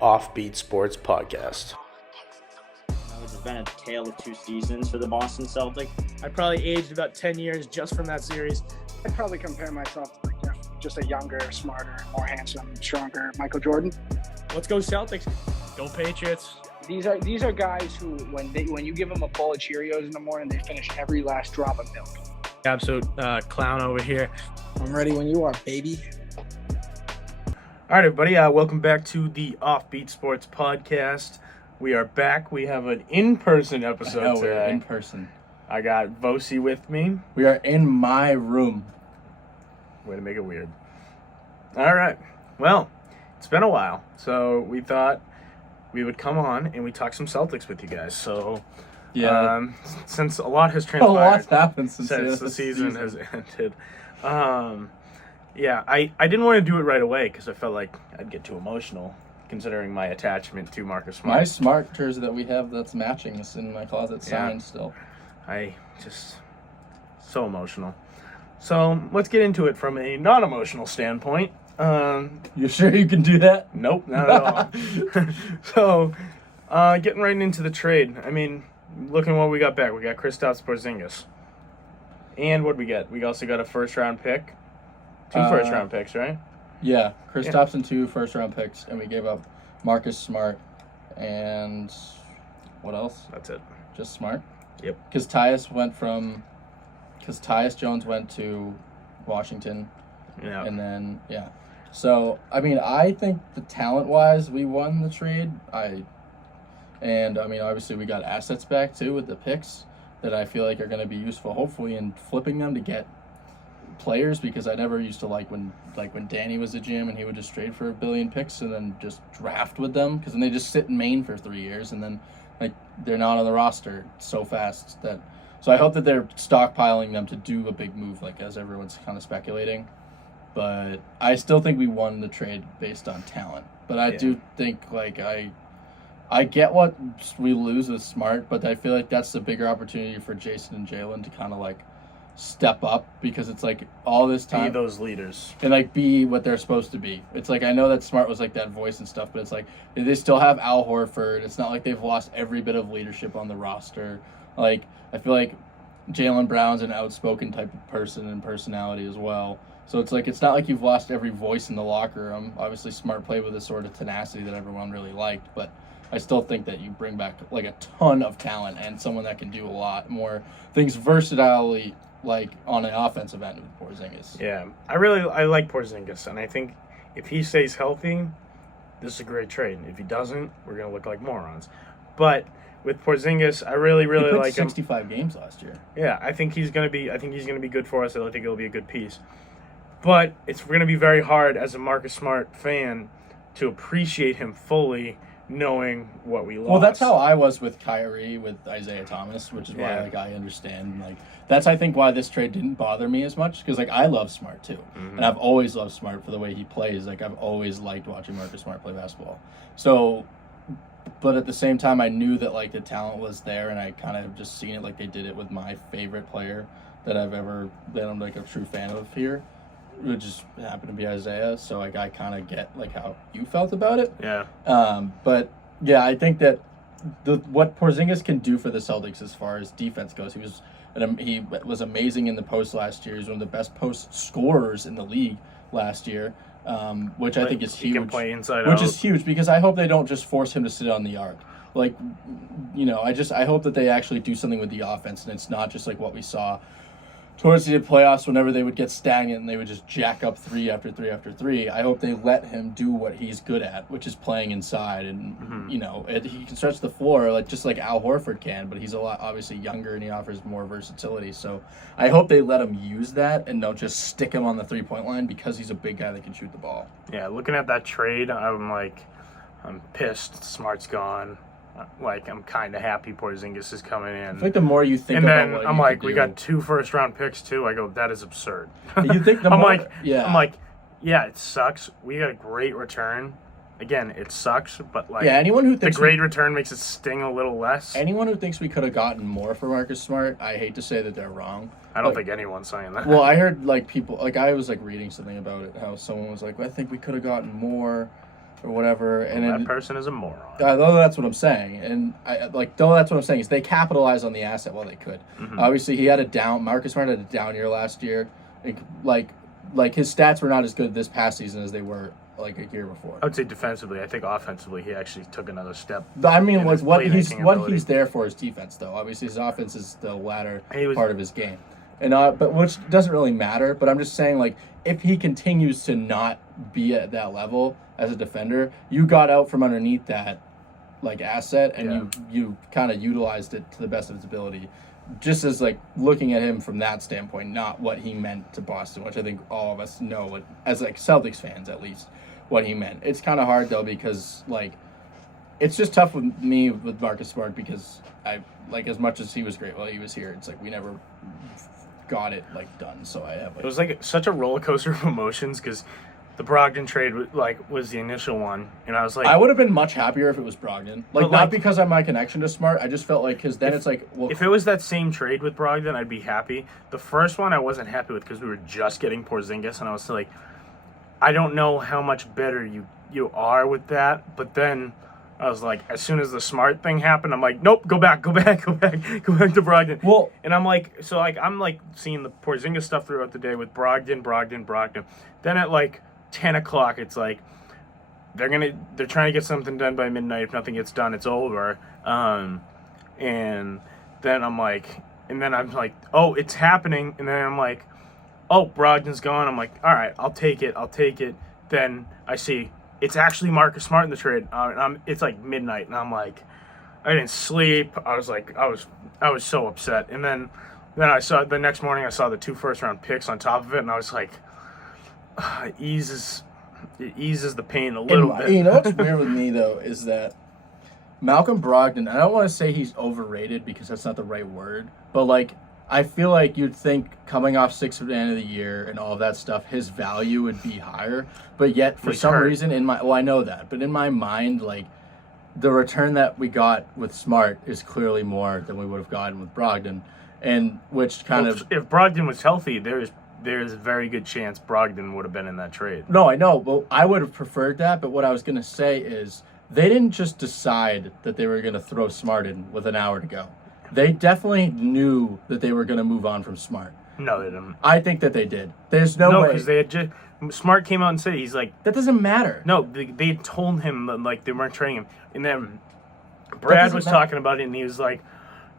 OffBeat Sports Podcast. It's been a tale of two seasons for the Boston Celtics. I probably aged about 10 years just from that series. I'd probably compare myself to just a younger, smarter, more handsome, stronger Michael Jordan. Let's go Celtics. Go Patriots. These are guys who, when you give them a bowl of Cheerios in the morning, they finish every last drop of milk. Absolute clown over here. I'm ready when you are, baby. All right, everybody. Welcome back to the OffBeat Sports Podcast. We are back. We have an in-person episode today. We're in person. I got Vosi with me. We are in my room. Way to make it weird. All right. Well, it's been a while, so we thought we would come on and we talk some Celtics with you guys. So, since a lot has transpired, A lot's happened since the season has ended. I didn't want to do it right away because I felt like I'd get too emotional, considering my attachment to Marcus Smart. My Smart jersey that we have that's matching is in my closet signed still. I just so emotional. So let's get into it from a non-emotional standpoint. You sure you can do that? Nope, not at all. So, getting right into the trade. I mean, looking what we got back. We got Kristaps Porzingis. And what we get? We also got a first-round pick. Two first-round picks, right? Yeah, Kristaps and 2 first-round picks, and we gave up Marcus Smart and what else? That's it. Just Smart? Yep. Because Tyus Jones went to Washington. Yeah. And then, So, I mean, I think the talent-wise, we won the trade. Obviously we got assets back, too, with the picks that I feel like are going to be useful, hopefully, in flipping them to get players, because I never used to like when Danny was a GM and he would just trade for 1 billion picks and then just draft with them, because then they just sit in Maine for 3 years and then they're not on the roster so fast that. So I hope that they're stockpiling them to do a big move, as everyone's kind of speculating. But I still think we won the trade based on talent. But I do think I get what we lose with Smart, but I feel like that's the bigger opportunity for Jason and Jalen to kind of step up, because it's all this time Be those leaders and be what they're supposed to be. It's I know that Smart was that voice and stuff, but it's they still have Al Horford. It's not like they've lost every bit of leadership on the roster. I feel like Jalen Brown's an outspoken type of person and personality as well. So it's it's not like you've lost every voice in the locker room. Obviously Smart played with a sort of tenacity that everyone really liked, but I still think that you bring back a ton of talent and someone that can do a lot more things versatilely, on an offensive end with Porzingis. Yeah, I like Porzingis, and I think if he stays healthy, this is a great trade. If he doesn't, we're gonna look like morons. But with Porzingis, I really like him. 65 games last year. Yeah, I think he's gonna be good for us. I think it'll be a good piece. But it's gonna be very hard as a Marcus Smart fan to appreciate him fully, knowing what we lost. Well, that's how I was with Kyrie, with Isaiah Thomas, which is why I understand. That's I think why this trade didn't bother me as much, because I love Smart too, and I've always loved Smart for the way he plays. I've always liked watching Marcus Smart play basketball. So, but at the same time, I knew that the talent was there, and I kind of just seen it they did it with my favorite player that I'm a true fan of here, which just happened to be Isaiah. So I kind of get how you felt about it. Yeah. But yeah, I think that what Porzingis can do for the Celtics as far as defense goes, he was amazing in the post last year. He's one of the best post scorers in the league last year, which I think is huge. He can play inside which out. is huge, because I hope they don't just force him to sit on the arc. I hope that they actually do something with the offense, and it's not just what we saw towards the playoffs whenever they would get stagnant and they would just jack up 3 after 3 after 3. I hope they let him do what he's good at, which is playing inside. And, he can stretch the floor just like Al Horford can, but he's a lot obviously younger and he offers more versatility. So I hope they let him use that and don't just stick him on the 3-point line, because he's a big guy that can shoot the ball. Yeah, looking at that trade, I'm pissed. Smart's gone. I'm kind of happy Porzingis is coming in. I think the more you think and about then what I'm we got 2 first-round picks, too. I go, that is absurd. You think the more... yeah, it sucks. We got a great return. Again, it sucks, but anyone who thinks the great return makes it sting a little less. Anyone who thinks we could have gotten more for Marcus Smart, I hate to say that they're wrong. I don't think anyone's saying that. Well, I heard people I was reading something about it, how someone was I think we could have gotten more. or whatever. And that then, person is a moron. though that's what I'm saying, and though that's what I'm saying is they capitalized on the asset while they could. Mhm. Obviously, he had a down. Marcus Smart had a down year last year. Like his stats were not as good this past season as they were like a year before. I would say defensively. I think offensively, he actually took another step. I mean, in what his what he's playmaking what ability. he's there for is defense, though. Obviously, his offense is the latter He was- part of his game, and but which doesn't really matter. But I'm just saying, like, if he continues to not be at that level as a defender, you got out from underneath that like asset, and you kind of utilized it to the best of its ability. Just as like looking at him from that standpoint, not what he meant to Boston, which I think all of us know, what, as like Celtics fans at least, what he meant. It's kind of hard though because like it's just tough with me with Marcus Smart because I like as much as he was great while he was here, it's like we never got it like done. So I have like, It was like such a roller coaster of emotions because the Brogdon trade was the initial one, and I was like, I would have been much happier if it was Brogdon. Like But, not like- because of my connection to Smart. I just felt like because then it's like well, if it was that same trade with Brogdon, I'd be happy. The first one I wasn't happy with because we were just getting Porzingis, and I was like, I don't know how much better you are with that. But then I was like, as soon as the Smart thing happened, I'm like, nope, go back to Brogdon. well, And I'm like seeing the Porzingis stuff throughout the day with Brogdon. Then at like 10 o'clock, it's like they're trying to get something done by midnight. If nothing gets done, it's over. And then I'm like, oh, it's happening. And then I'm like, oh, Brogdon's gone. I'm like, all right, I'll take it. Then I see it's actually Marcus Smart in the trade. It's like midnight, and I'm like, I didn't sleep. I was like, I was so upset. And then I saw the next morning, I saw the 2 first-round picks on top of it, and I was like, it eases the pain a little bit. You know what's weird with me though is that Malcolm Brogdon. I don't want to say he's overrated because that's not the right word, but like I feel like you'd think coming off 6th man of the year and all of that stuff, his value would be higher. But yet for He's some hurt. reason I know that, but in my mind, like the return that we got with Smart is clearly more than we would have gotten with Brogdon, and which kind of If Brogdon was healthy, there's a very good chance Brogdon would have been in that trade. No, I know. Well, I would have preferred that, but what I was going to say is they didn't just decide that they were going to throw Smart in with an hour to go. They definitely knew that they were going to move on from Smart. No, they didn't. I think that they did. There's no way. because they had just Smart came out and said he's like, That doesn't matter. no, they told him that, like they weren't trading him, and then Brad doesn't was matter. talking about it, and he was like,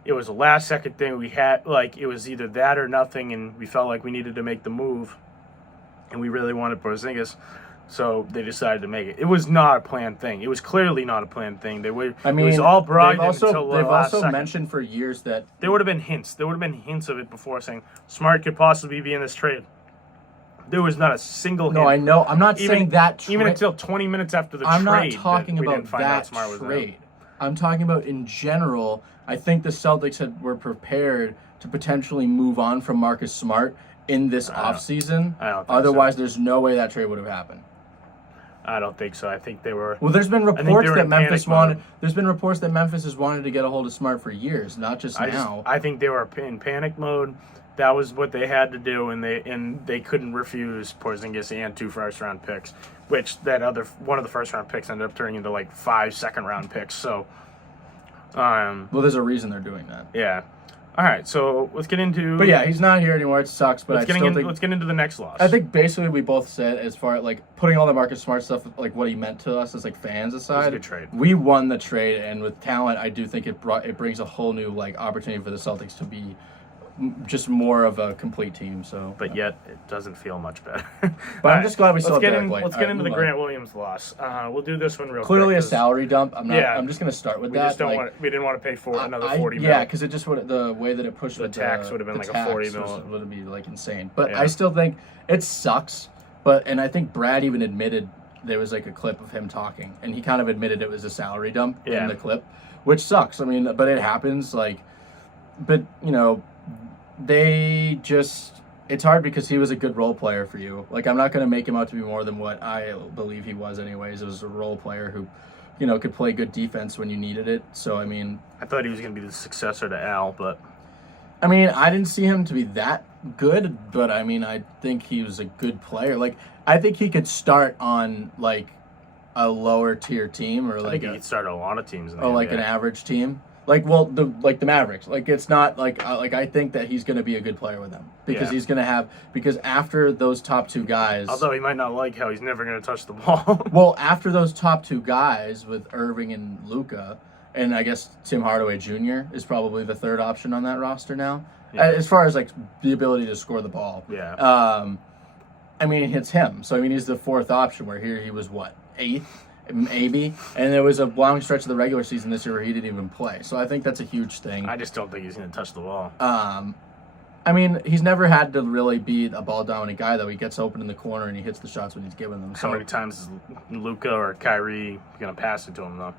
it was a last second thing. We had like it was either that or nothing, and we felt like we needed to make the move, and we really wanted Porzingis, so they decided to make it. It was not a planned thing. It was clearly not a planned thing. It was all Brogdon until the they've last also second. mentioned for years that There would have been hints. There would have been hints of it before saying Smart could possibly be in this trade. There was not a single hint. no, I know. I'm not Even- saying that. Even until 20 minutes after the I'm trade. not talking that we about didn't find out that Smart was there. trade. I'm talking about in general. I think the Celtics were prepared to potentially move on from Marcus Smart in this offseason. I don't think Otherwise, there's no way that trade would have happened. I don't think so. I think they were. Well, there's been think they reports were that in Memphis panic wanted. mode. There's been reports that Memphis has wanted to get a hold of Smart for years, not just now. I think they were in panic mode. That was what they had to do, and they couldn't refuse Porzingis and 2 first-round picks, which one of the first-round picks ended up turning into like 5 second-round picks. So, Well, there's a reason they're doing that. yeah. All right, so let's get into. But yeah, he's not here anymore. It sucks, but let's I still think. let's get into the next loss. I think basically we both said, as far as like putting all the Marcus Smart stuff, like what he meant to us as like fans aside, good trade. we won the trade, and with talent, I do think it brings a whole new like opportunity for the Celtics to be just more of a complete team. So, but yet it doesn't feel much better. But I'm just glad we still let's have get Derek White. Let's All get right, into the move on. Grant Williams loss. We'll do this one real Clearly quick. a salary dump. I'm not. Yeah. I'm just gonna start with We that. just don't like, want. We didn't want to pay for another 40 Yeah, mil. because it just would the way that it pushed The with tax would have been the like a tax 40 mil. would be like insane. But Yeah. I still think it sucks. And I think Brad even admitted there was like a clip of him talking, and he kind of admitted it was a salary dump Yeah. in the clip, which sucks. I mean, but it happens. Like, but you know, they just. It's hard because he was a good role player for you. Like, I'm not going to make him out to be more than what I believe he was anyways. It was a role player who, you know, could play good defense when you needed it. So, I mean... I thought he was going to be the successor to Al, but... I mean, I didn't see him to be that good, but, I mean, I think he was a good player. Like, I think he could start on, like, a lower tier team or I like think he could start a lot of teams. In the or like NBA. an average team. Like the Mavericks. Like it's not like I think that he's going to be a good player with them because he's going to have because after those top two guys. Although he might not like how he's never going to touch the ball. Well, after those top two guys with Irving and Luka, and I guess Tim Hardaway Jr. is probably the third option on that roster now. Yeah. As far as like the ability to score the ball. Yeah. I mean, it's him. So I mean, he's the fourth option. Where here he was what, eighth? Maybe, and there was a long stretch of the regular season this year where he didn't even play. So I think that's a huge thing. I just don't think he's going to touch the ball. I mean, he's never had to really be a ball dominant guy though. He gets open in the corner and he hits the shots when he's given them. How many times is Luka or Kyrie going to pass it to him though?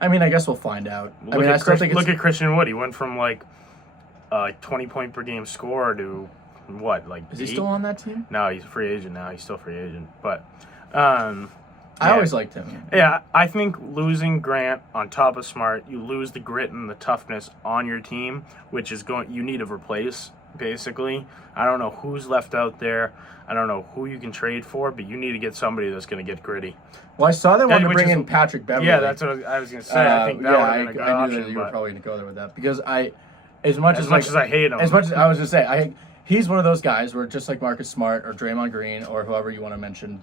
I mean, I guess we'll find out. Look at Christian Wood. He went from like 20-point per game score to what, like is he 8? still on that team? No, he's a free agent now. He's still a free agent, but. I always liked him. Yeah, I think losing Grant on top of Smart, you lose the grit and the toughness on your team, which is you need to replace, basically. I don't know who's left out there. I don't know who you can trade for, but you need to get somebody that's going to get gritty. Well, I saw they wanted to bring in Patrick Beverley. Yeah, that's what I was going to say. I think that would have been a good I option. knew that you were probably going to go there with that because as much as I hate him. As much as I was going to say, he's one of those guys where just like Marcus Smart or Draymond Green or whoever you want to mention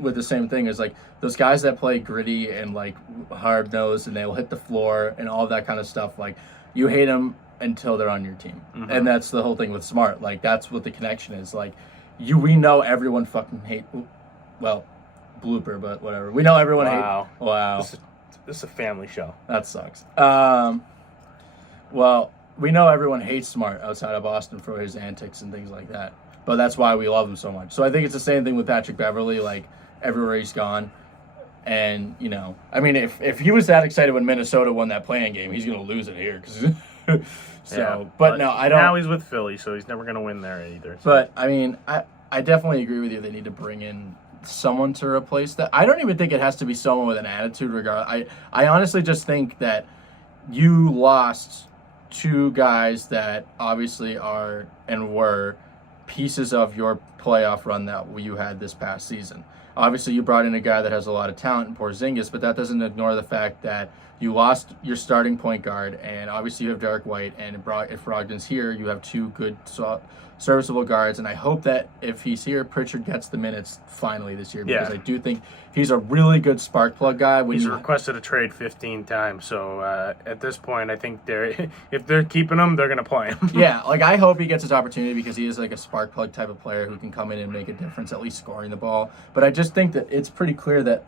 with the same thing is like those guys that play gritty and like hard nosed and they'll hit the floor and all that kind of stuff. Like you hate them until they're on your team. Mm-hmm. And that's the whole thing with Smart. Like that's what the connection is. Like we know everyone fucking blooper, but whatever. We know everyone Wow. This is a family show. That sucks. Well, we know everyone hates Smart outside of Boston for his antics and things like that. But that's why we love him so much. So I think it's the same thing with Patrick Beverley, like everywhere he's gone. And, I mean, if he was that excited when Minnesota won that play-in game, he's going to lose it here. But no, I don't. Now he's with Philly, so he's never going to win there either. So. But, I mean, I definitely agree with you. They need to bring in someone to replace that. I don't even think it has to be someone with an attitude regard. I honestly just think that you lost two guys that obviously are and were pieces of your playoff run that you had this past season. Obviously, you brought in a guy that has a lot of talent in Porzingis, but that doesn't ignore the fact that you lost your starting point guard, and obviously you have Derek White, and if Brogdon's here, you have two good, serviceable guards, and I hope that if he's here, Pritchard gets the minutes finally this year, because I do think he's a really good spark plug guy. He's requested a trade 15 times, so at this point, I think if they're keeping him, they're going to play him. Yeah, like I hope he gets his opportunity because he is like a spark plug type of player who can come in and make a difference, at least scoring the ball. But I just think that it's pretty clear that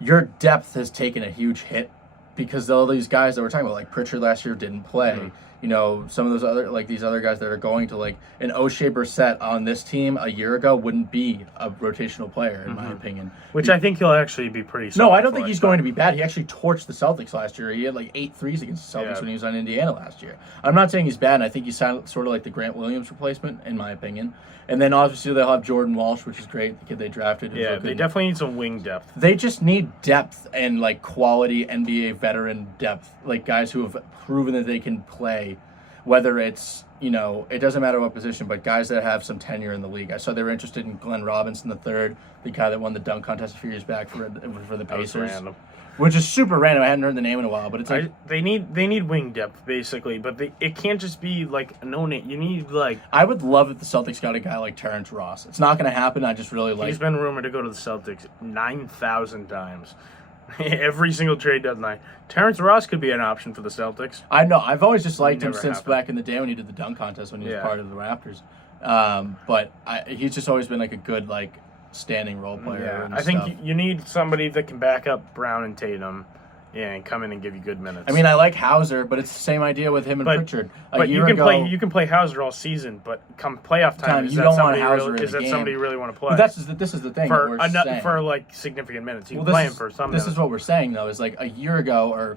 your depth has taken a huge hit because all these guys that we're talking about, like Pritchard last year didn't play. Mm-hmm. Some of those these other guys that are going to like an O'Shea Brissett on this team a year ago wouldn't be a rotational player in my opinion. Which I think he'll actually be pretty solid. No, I don't think he's going to be bad. He actually torched the Celtics last year. He had like 8 threes against the Celtics when he was on Indiana last year. I'm not saying he's bad, and I think he's sort of like the Grant Williams replacement, in my opinion. And then obviously they'll have Jordan Walsh, which is great, the kid they drafted. Yeah, they definitely need some wing depth. They just need depth and like quality NBA veteran depth, like guys who have proven that they can play. Whether it's, it doesn't matter what position, but guys that have some tenure in the league. I saw they were interested in Glenn Robinson III, the guy that won the dunk contest a few years back for the Pacers. Random. Which is super random. I hadn't heard the name in a while, but it's like they need wing depth basically, but it can't just be like a no name. You need like I would love if the Celtics got a guy like Terrence Ross. It's not going to happen. I just really like. He's been rumored to go to the Celtics 9,000 times. Every single trade deadline. Terrence Ross could be an option for the Celtics. I know. I've always just liked him since back in the day when he did the dunk contest when he was part of the Raptors. But he's just always been like a good standing role player. I think you need somebody that can back up Brown and Tatum. Yeah, and come in and give you good minutes. I mean, I like Hauser, but it's the same idea with him and Pritchard. But you can play Hauser all season, but come playoff time, is that somebody you really want to play? But this is the thing for like significant minutes. You can play him for some minutes. This is what we're saying though, is like a year ago or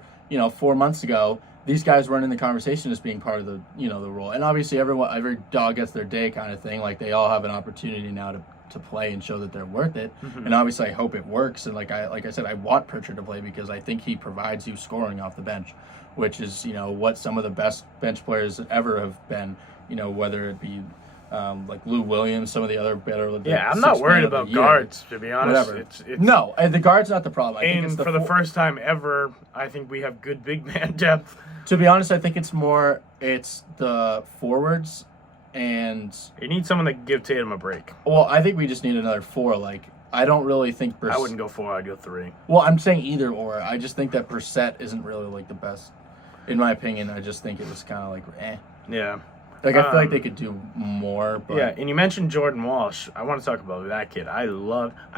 4 months ago, these guys weren't in the conversation as being part of the the role. And obviously every dog gets their day kind of thing. Like they all have an opportunity now to play and show that they're worth it. Mm-hmm. And obviously I hope it works. And like I said, I want Pritchard to play because I think he provides you scoring off the bench, which is, what some of the best bench players ever have been, whether it be like Lou Williams, some of the other better. Yeah, I'm not worried about guards, to be honest. Whatever. It's No, the guard's not the problem. I think and it's for the first time ever, I think we have good big man depth. To be honest, I think it's the forwards, and You need someone that can give Tatum a break. well, I think we just need another 4. Like, I don't really think I wouldn't go 4, I'd go 3. Well, I'm saying either or. I just think that Brissett isn't really like the best, in my opinion. I just think it was kind of like, eh. Yeah. Like, I feel like they could do more. But Yeah, and you mentioned Jordan Walsh. I want to talk about that kid. I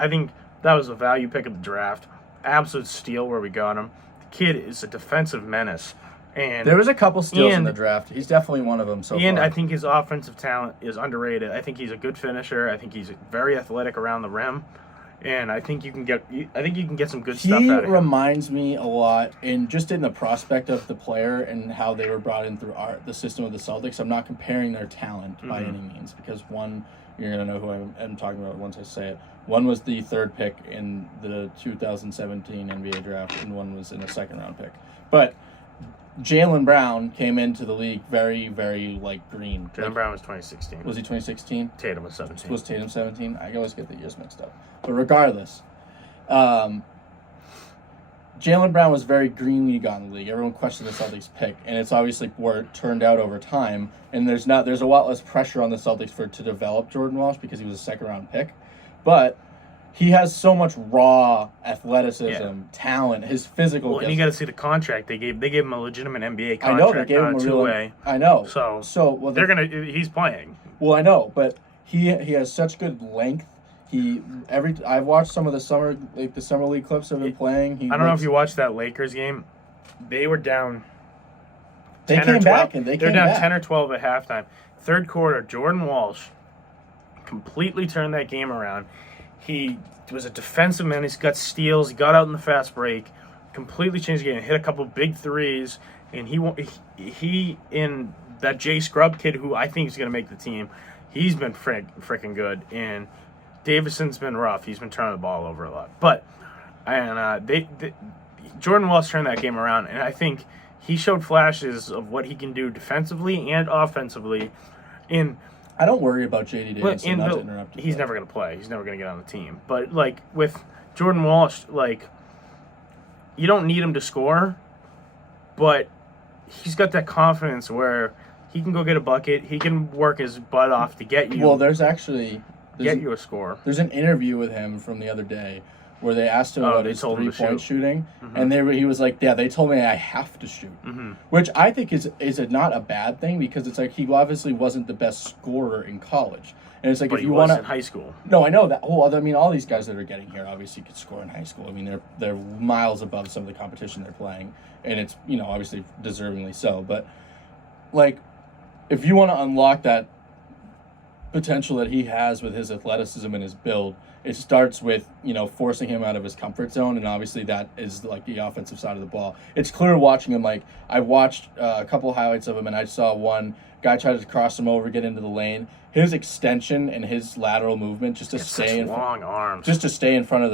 think that was a value pick of the draft. Absolute steal where we got him. The kid is a defensive menace. And there was a couple steals in the draft. He's definitely one of them so and far. I think his offensive talent is underrated. I think he's a good finisher. I think he's very athletic around the rim. And I think you can get some good stuff out of him. He reminds me a lot in the prospect of the player and how they were brought in through the system of the Celtics. I'm not comparing their talent by any means, because one, you're going to know who I'm talking about once I say it. One was the 3rd pick in the 2017 NBA draft, and one was in a 2nd-round pick. But Jalen Brown came into the league very, very, green. Jalen Brown was 2016. Was he 2016? Tatum was 17. Was Tatum 17? I always get the years mixed up. But regardless, Jalen Brown was very green when he got in the league. Everyone questioned the Celtics pick, and it's obviously where it turned out over time. And there's a lot less pressure on the Celtics to develop Jordan Walsh because he was a 2nd-round pick. But he has so much raw athleticism, talent, his physical. Well, and you got to see the contract they gave. They gave him a legitimate NBA contract. I know they gave him a two-way. I know. So he's playing. Well, I know, but he has such good length. I've watched some of the summer league clips of him playing. I don't know if you watched that Lakers game. They were down. They came back and they're down 10 or 12 at halftime. 3rd quarter, Jordan Walsh completely turned that game around. He was a defensive man. He's got steals. He got out in the fast break, completely changed the game. Hit a couple big threes, and he in that Jay Scrub kid who I think is going to make the team. He's been freaking good, and Davison's been rough. He's been turning the ball over a lot, but Jordan Walsh turned that game around, and I think he showed flashes of what he can do defensively and offensively. I don't worry about J.D. Davidson, not to interrupt you. He's never going to play. He's never going to get on the team. But, with Jordan Walsh, you don't need him to score, but he's got that confidence where he can go get a bucket. He can work his butt off to get you. Well, there's you a score. There's an interview with him from the other day where they asked him about his 3-point shooting, and he was like, "Yeah, they told me I have to shoot," which I think is not a bad thing, because it's like he obviously wasn't the best scorer in college, and it's like but if you want in high school. No, I know that. Well, I mean, all these guys that are getting here obviously could score in high school. I mean, they're miles above some of the competition they're playing, and it's obviously deservingly so. But if you want to unlock that potential that he has with his athleticism and his build, it starts with, forcing him out of his comfort zone, and obviously that is the offensive side of the ball. It's clear watching him. I watched a couple of highlights of him, and I saw one guy try to cross him over, get into the lane. His extension and his lateral movement just to stay in front of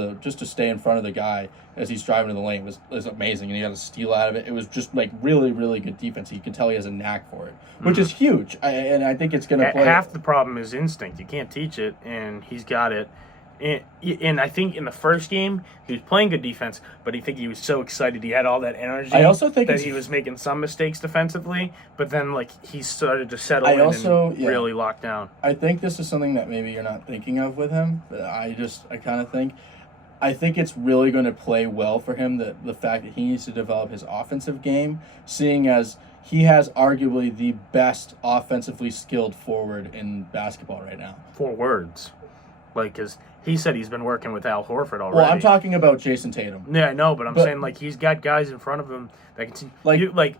the guy as he's driving to the lane was amazing, and he got a steal out of it. It was just really, really good defense. You can tell he has a knack for it, which is huge. And I think it's going to play. Half the problem is instinct. You can't teach it, and he's got it. And I think in the first game, he was playing good defense, but I think he was so excited. He had all that energy. I also think that he was making some mistakes defensively, but then he started to settle and really lock down. I think this is something that maybe you're not thinking of with him, but I kind of think. I think it's really going to play well for him, the fact that he needs to develop his offensive game, seeing as he has arguably the best offensively skilled forward in basketball right now. 4 words. Because he said he's been working with Al Horford already. Well, I'm talking about Jason Tatum. Yeah, I know, but I'm saying he's got guys in front of him that can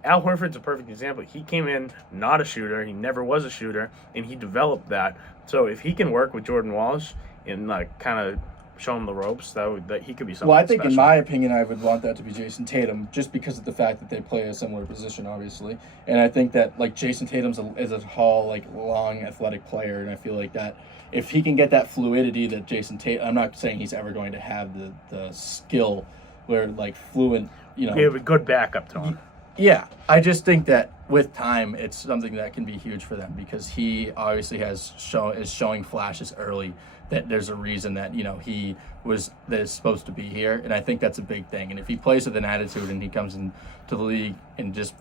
Al Horford's a perfect example. He came in not a shooter. He never was a shooter, and he developed that. So if he can work with Jordan Walsh and kind of show him the ropes, that he could be something. Well, I think special. in my opinion, I would want that to be Jason Tatum, just because of the fact that they play a similar position, obviously. And I think that Jason Tatum's is a tall, long, athletic player, and I feel like that. If he can get that fluidity that Jason Tatum, I'm not saying he's ever going to have the skill where fluent, You have a good backup to him. Yeah, I just think that with time, it's something that can be huge for them because he obviously is showing flashes early that there's a reason that he is supposed to be here, and I think that's a big thing. And if he plays with an attitude and he comes into the league and just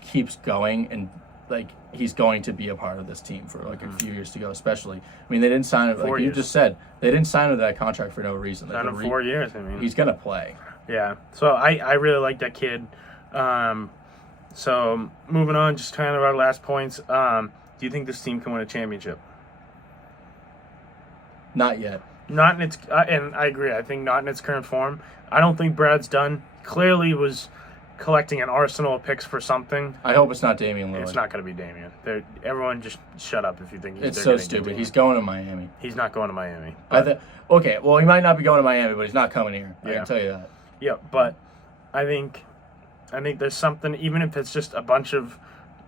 keeps going, and like he's going to be a part of this team for like a few years to go. Especially, I mean, they didn't sign it like you just said. They didn't sign with that contract for no reason. Signed him 4 years. I mean, he's gonna play. Yeah. So I really like that kid. So moving on, just kind of our last points. Do you think this team can win a championship? Not yet. Not in its, and I agree. I think not in its current form. I don't think Brad's done. Clearly was collecting an arsenal of picks for something. I hope it's not Damian Lillard. It's not going to be Damian. Everyone just shut up if you think it's so stupid. He's going to Miami. He's not going to Miami. Okay, well, he might not be going to Miami, but he's not coming here. I can tell you that. Yeah, but I think there's something, even if it's just a bunch of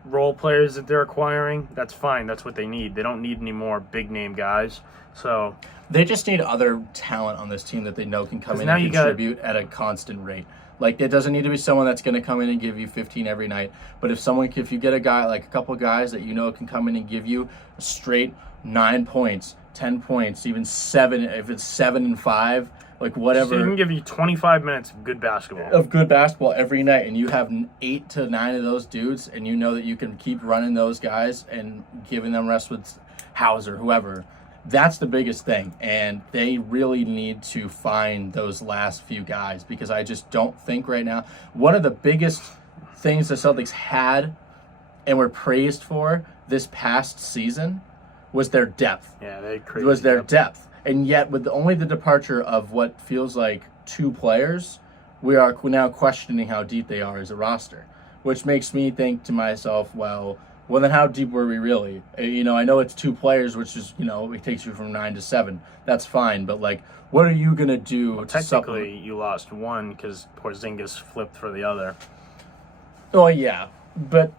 role players that they're acquiring, that's fine. That's what they need. They don't need any more big-name guys. So they just need other talent on this team that they know can come in and contribute at a constant rate. Like, it doesn't need to be someone that's going to come in and give you 15 every night. But if you get a couple guys that can come in and give you a straight 9 points, 10 points, even 7, if it's 7 and 5, like whatever. So he can give you 25 minutes of good basketball. Every night, and you have 8 to 9 of those dudes, and you know that you can keep running those guys and giving them rest with Hauser, whoever. That's the biggest thing, and they really need to find those last few guys because I just don't think right now. One of the biggest things the Celtics had and were praised for this past season was their depth. Yeah, their depth. And yet, with only the departure of what feels like 2 players, we are now questioning how deep they are as a roster, which makes me think to myself, well, then how deep were we really? I know it's 2 players, which is, it takes you from 9 to 7. That's fine, but like, what are you gonna do? Well, technically, you lost one because Porzingis flipped for the other. Oh yeah, but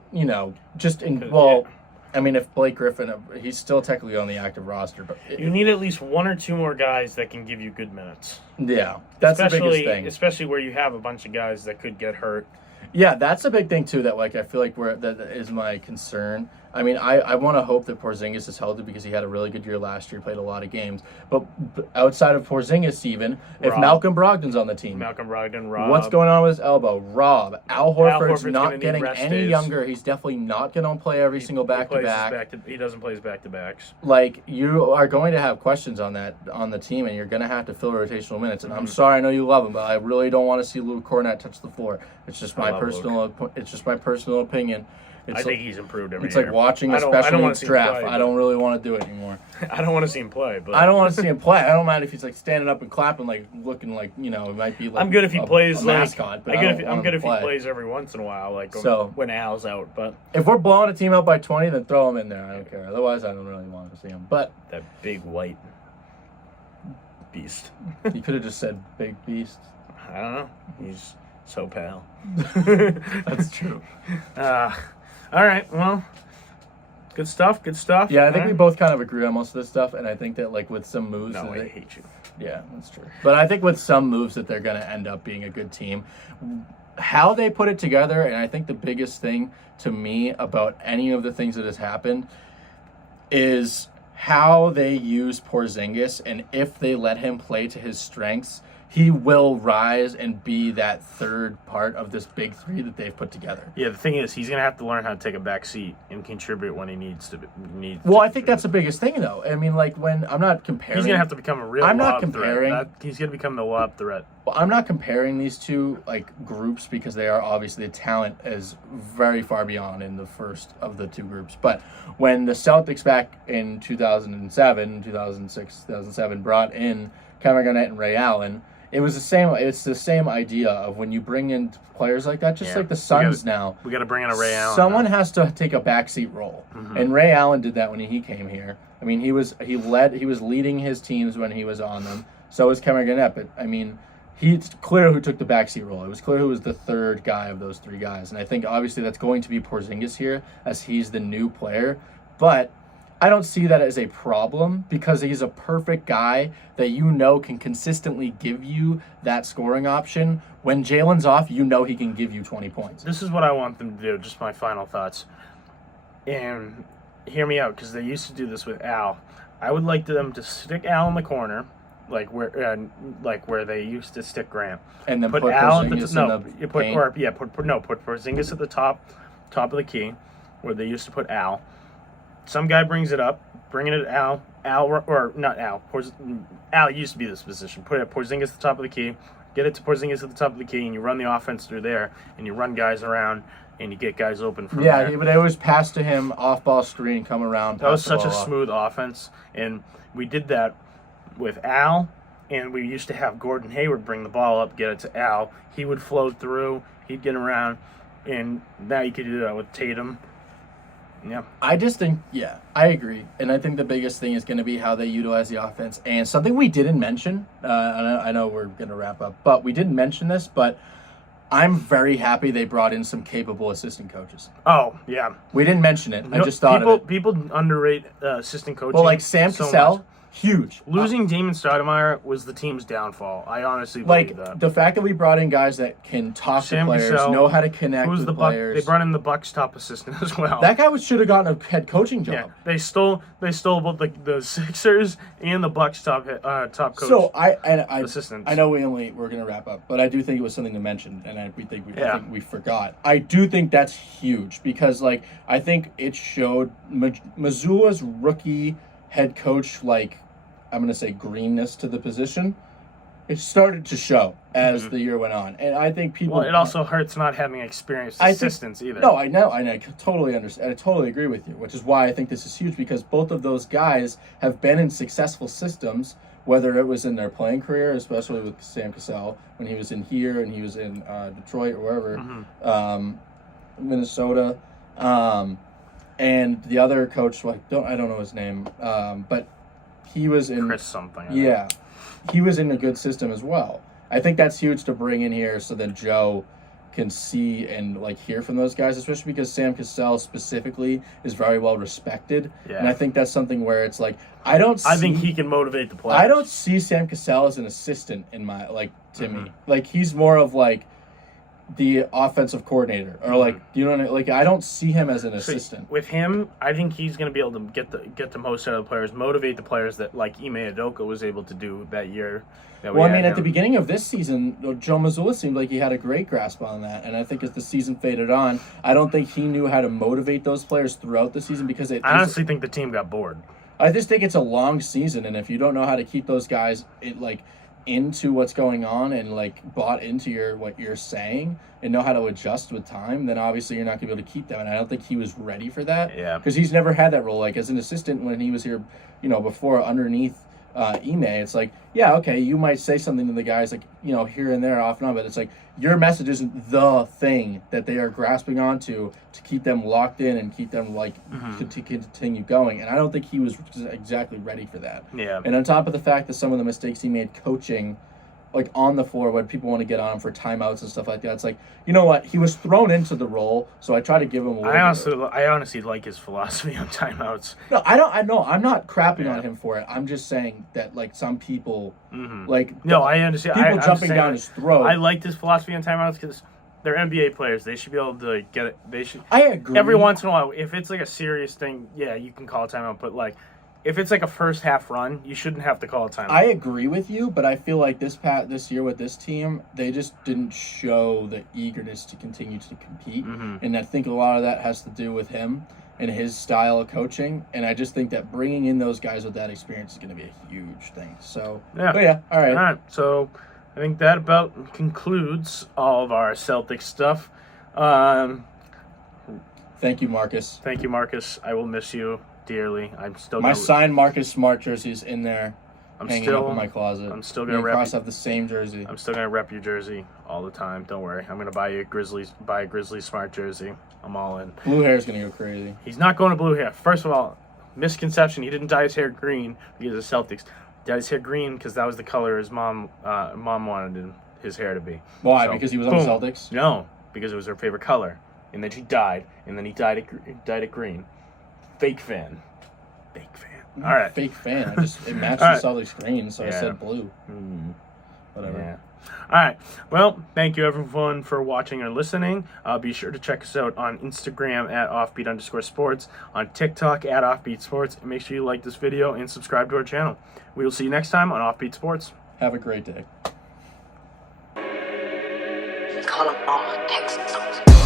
I mean, if Blake Griffin, he's still technically on the active roster, but you need at least 1 or 2 more guys that can give you good minutes. Yeah, that's the biggest thing. Especially where you have a bunch of guys that could get hurt. Yeah, that's a big thing too. That I feel like that is my concern. I mean, I want to hope that Porzingis is healthy because he had a really good year last year, played a lot of games. But outside of Porzingis, even if Malcolm Brogdon's on the team, Rob, what's going on with his elbow? Rob, Al Horford's not getting any younger. He's definitely not going to play every single back-to-back. He doesn't play his back-to-backs. Like, you are going to have questions on the team, and you're going to have to fill rotational minutes. And I'm sorry, I know you love him, but I really don't want to see Luke Cornett touch the floor. It's just my personal opinion. I think he's improved every year. It's like watching a special needs draft. I don't really want to do it anymore. I don't want to see him play. But I don't want to see him play. I don't mind if he's like standing up and clapping, like looking like it might be like. I'm good if he plays a mascot, but I'm good if he plays every once in a while, like when Al's out. But if we're blowing a team out by 20, then throw him in there. I don't care. Otherwise, I don't really want to see him. But that big white beast. You could have just said big beast. I don't know. He's so pale. That's true. All right, well, good stuff. Yeah, I think we both kind of agree on most of this stuff, and I think that with some moves... No, I hate you. Yeah, that's true. But I think with some moves that they're going to end up being a good team. How they put it together, and I think the biggest thing to me about any of the things that has happened is how they use Porzingis, and if they let him play to his strengths, he will rise and be that third part of this big 3 that they've put together. Yeah, the thing is, he's going to have to learn how to take a back seat and contribute when he needs to. I think that's the biggest thing, though. I mean, when I'm not comparing... He's going to have to become a real threat. He's going to become the lob threat. Well, I'm not comparing these 2 groups because they are obviously the talent is very far beyond in the first of the 2 groups. But when the Celtics back in 2006, 2007 brought in Kevin Garnett and Ray Allen, it was the same. It's the same idea of when you bring in players like that, just like the Suns now. We got to bring in a Ray Allen. Someone has to take a backseat role, and Ray Allen did that when he came here. I mean, he was leading his teams when he was on them. So was Kevin Garnett, but I mean, it's clear who took the backseat role. It was clear who was the third guy of those 3 guys, and I think obviously that's going to be Porzingis here as he's the new player, but I don't see that as a problem because he's a perfect guy that can consistently give you that scoring option. When Jalen's off, he can give you 20 points. This is what I want them to do, just my final thoughts. And hear me out, because they used to do this with Al. I would like them to stick Al in the corner, like where they used to stick Grant, and then put Al at put Porzingis at the top of the key, where they used to put Al. Some guy brings it up, bringing it to Al used to be this position. Put Porzingis at the top of the key, get it to Porzingis at the top of the key, and you run the offense through there, and you run guys around, and you get guys open from there. Yeah, but they always pass to him, off-ball screen, come around. That was such a smooth offense, and we did that with Al, and we used to have Gordon Hayward bring the ball up, get it to Al. He would float through, he'd get around, and now you could do that with Tatum. Yeah. I just think, I agree. And I think the biggest thing is going to be how they utilize the offense. And something we didn't mention, I know we're going to wrap up, but we didn't mention this, but I'm very happy they brought in some capable assistant coaches. Oh, yeah. We didn't mention it. I just thought of it. People underrate assistant coaching. Well, like Sam Cassell, huge. Losing Damon Stoudemire was the team's downfall. I honestly believe that. The fact that we brought in guys that can talk to players, know how to connect with players. They brought in the Bucks top assistant as well. That guy should have gotten a head coaching job. Yeah, they stole both the Sixers and the Bucks top coach. So assistants. I know we're gonna wrap up, but I do think it was something to mention, and I think we forgot. I do think that's huge because I think it showed Missoula's rookie head coach, I'm going to say greenness to the position. It started to show as the year went on. And I think people... Well, it also hurts not having experienced assistants either. No, I know. I totally understand. I totally agree with you, which is why I think this is huge because both of those guys have been in successful systems, whether it was in their playing career, especially with Sam Cassell, when he was in here and he was in Detroit or wherever, Minnesota. And the other coach, I don't know his name, but he was in Chris something. He was in a good system as well. I think that's huge to bring in here so that Joe can see and hear from those guys, especially because Sam Cassell specifically is very well respected. Yeah. And I think that's something where it's I think he can motivate the players. I don't see Sam Cassell as an assistant in my me. He's more of the offensive coordinator or I don't see him as an assistant. With him, I think he's going to be able to get the most out of the players, motivate the players that Ime Udoka was able to do that year. At the beginning of this season, Joe Mazzulla seemed like he had a great grasp on that, and I think as the season faded on, I don't think he knew how to motivate those players throughout the season because I honestly think the team got bored. I just think it's a long season, and if you don't know how to keep those guys into what's going on and bought into what you're saying and know how to adjust with time, then obviously you're not going to be able to keep them. And I don't think he was ready for that. Yeah. Because he's never had that role. As an assistant when he was here, before underneath Ime, it's you might say something to the guys here and there off and on, but it's your message isn't the thing that they are grasping onto to keep them locked in and keep them to continue going. And I don't think he was exactly ready for that. Yeah. And on top of the fact that some of the mistakes he made coaching, on the floor when people want to get on him for timeouts and stuff like that, it's you know what? He was thrown into the role, so I try to give him a little I honestly like his philosophy on timeouts. No, I know. I'm not crapping on him for it. I'm just saying that some people No, I understand. People jumping down his throat. I liked his philosophy on timeouts because they're NBA players. They should be able to get it. They should. I agree. Every once in a while, if it's a serious thing, yeah, you can call a timeout. But if it's a first half run, you shouldn't have to call a timeout. I agree with you, but I feel this year with this team, they just didn't show the eagerness to continue to compete, and I think a lot of that has to do with him and his style of coaching. And I just think that bringing in those guys with that experience is going to be a huge thing. So yeah, all right. So I think that about concludes all of our Celtics stuff. Thank you, Marcus. I will miss you dearly. I'm still my signed Marcus Smart jersey's in there. Hanging up in my closet. I'm still gonna have the same jersey. I'm still gonna rep your jersey all the time. Don't worry. I'm gonna buy a Grizzlies Smart jersey. I'm all in. Blue hair's gonna go crazy. He's not going to blue hair. First of all, misconception. He didn't dye his hair green because of the Celtics. He dyed his hair green because that was the color his mom wanted his hair to be. Why? So, because he was on the Celtics? No, because it was her favorite color. And then she died, and then he dyed it green. Fake fan. Fake fan. I'm All not a right. fake fan. It matched All right. the Celtics green, so I Yeah. said blue. Whatever. Yeah. All right. Well, thank you everyone for watching or listening. Be sure to check us out on Instagram at offbeat_sports, on TikTok at offbeat sports. And make sure you like this video and subscribe to our channel. We will see you next time on Offbeat Sports. Have a great day. Call them all Texans.